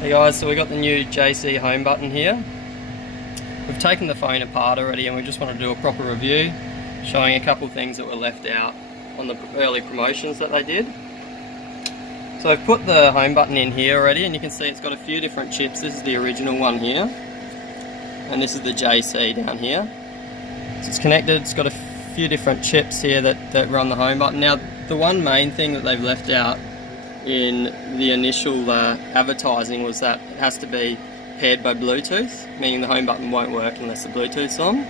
Hey guys, so we got the new JC home button here. We've taken the phone apart already and we just want to do a proper review, showing a couple things that were left out on the early promotions that they did. So I've put the home button in here already, and you can see it's got a few different chips. This is the original one here, and this is the JC down here. So it's connected, it's got a few different chips here that run the home button. Now, the one main thing that they've left out in the initial advertising was that it has to be paired by Bluetooth, meaning the home button won't work unless the Bluetooth's on.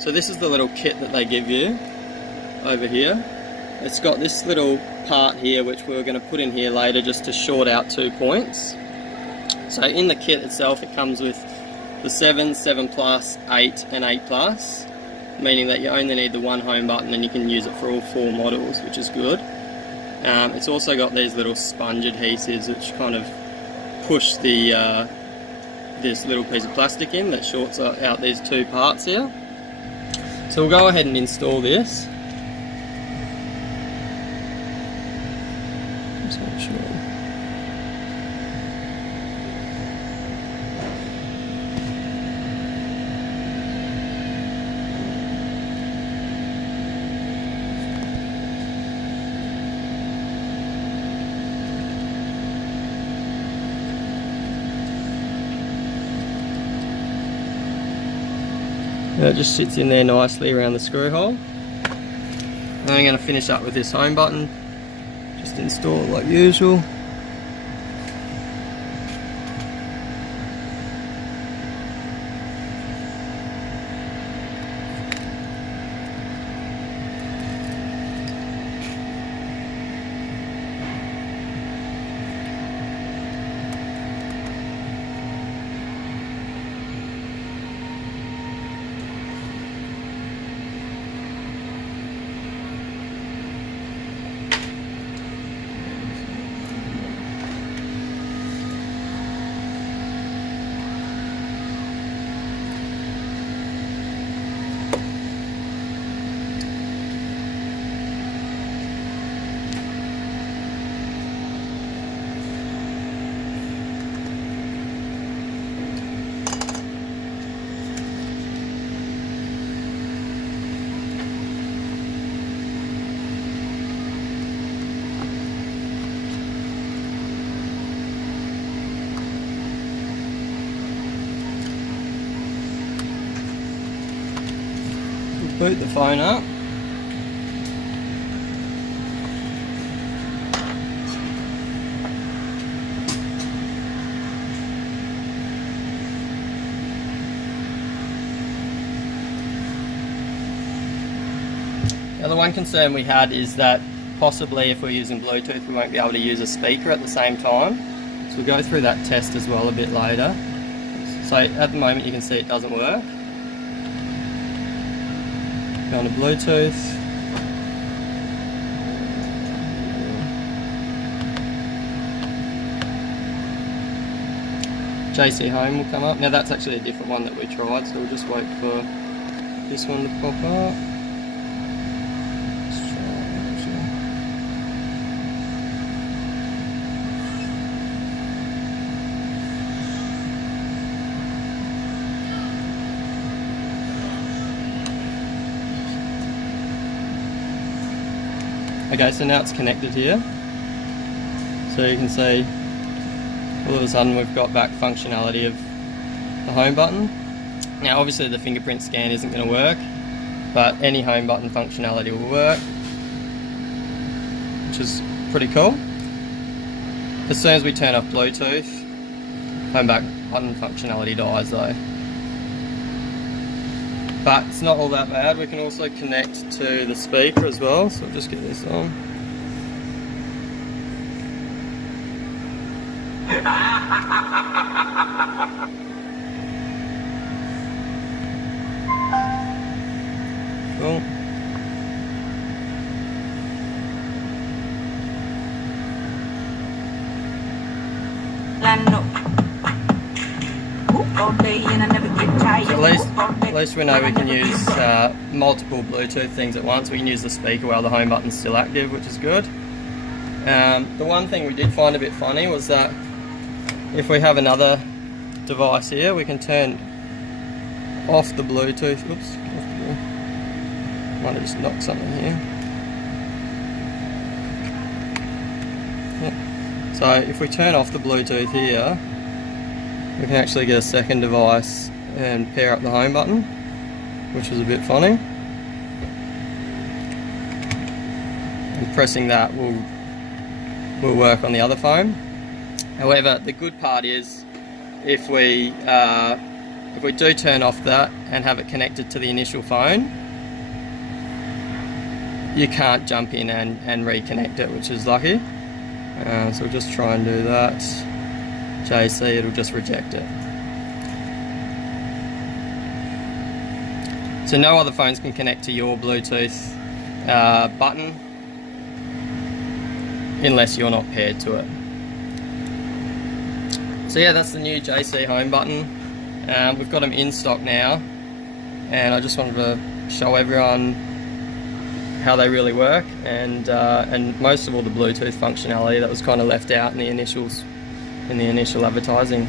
So this is the little kit that they give you over here. It's got this little part here which we're going to put in here later just to short out 2 points. So in the kit itself it comes with the 7, 7 Plus, 8 and 8 Plus, meaning that you only need the one home button and you can use it for all 4 models, which is good. It's also got these little sponge adhesives which kind of push the this little piece of plastic in that shorts out these 2 parts here. So we'll go ahead and install this. Just make sure. It just sits in there nicely around the screw hole. And I'm going to finish up with this home button. Just install it like usual. Boot the phone up. Now, the one concern we had is that possibly if we're using Bluetooth we won't be able to use a speaker at the same time. So we'll go through that test as well a bit later. So at the moment you can see it doesn't work. Go on to Bluetooth. JC Home will come up. Now that's actually a different one that we tried, so we'll just wait for this one to pop up. Let's try it actually. Okay, so now it's connected here. So you can see all of a sudden we've got back functionality of the home button. Now obviously the fingerprint scan isn't going to work, but any home button functionality will work, which is pretty cool. As soon as we turn off Bluetooth, home button functionality dies though. But it's not all that bad. We can also connect to the speaker as well, so I'll just get this on. Cool. So at least we know we can use multiple Bluetooth things at once. We can use the speaker while the home button's still active, which is good. The one thing we did find a bit funny was that if we have another device here, we can turn off the Bluetooth. Oops, might have just knocked something here. Yeah. So if we turn off the Bluetooth here, we can actually get a second device and pair up the home button, which was a bit funny. And pressing that will work on the other phone. However, the good part is if we do turn off that and have it connected to the initial phone, you can't jump in and reconnect it, which is lucky. So we'll just try and do that. JC, it'll just reject it. So no other phones can connect to your Bluetooth button unless you're not paired to it. So yeah, that's the new JC home button. We've got them in stock now, and I just wanted to show everyone how they really work, and most of all the Bluetooth functionality that was kind of left out in the initial advertising.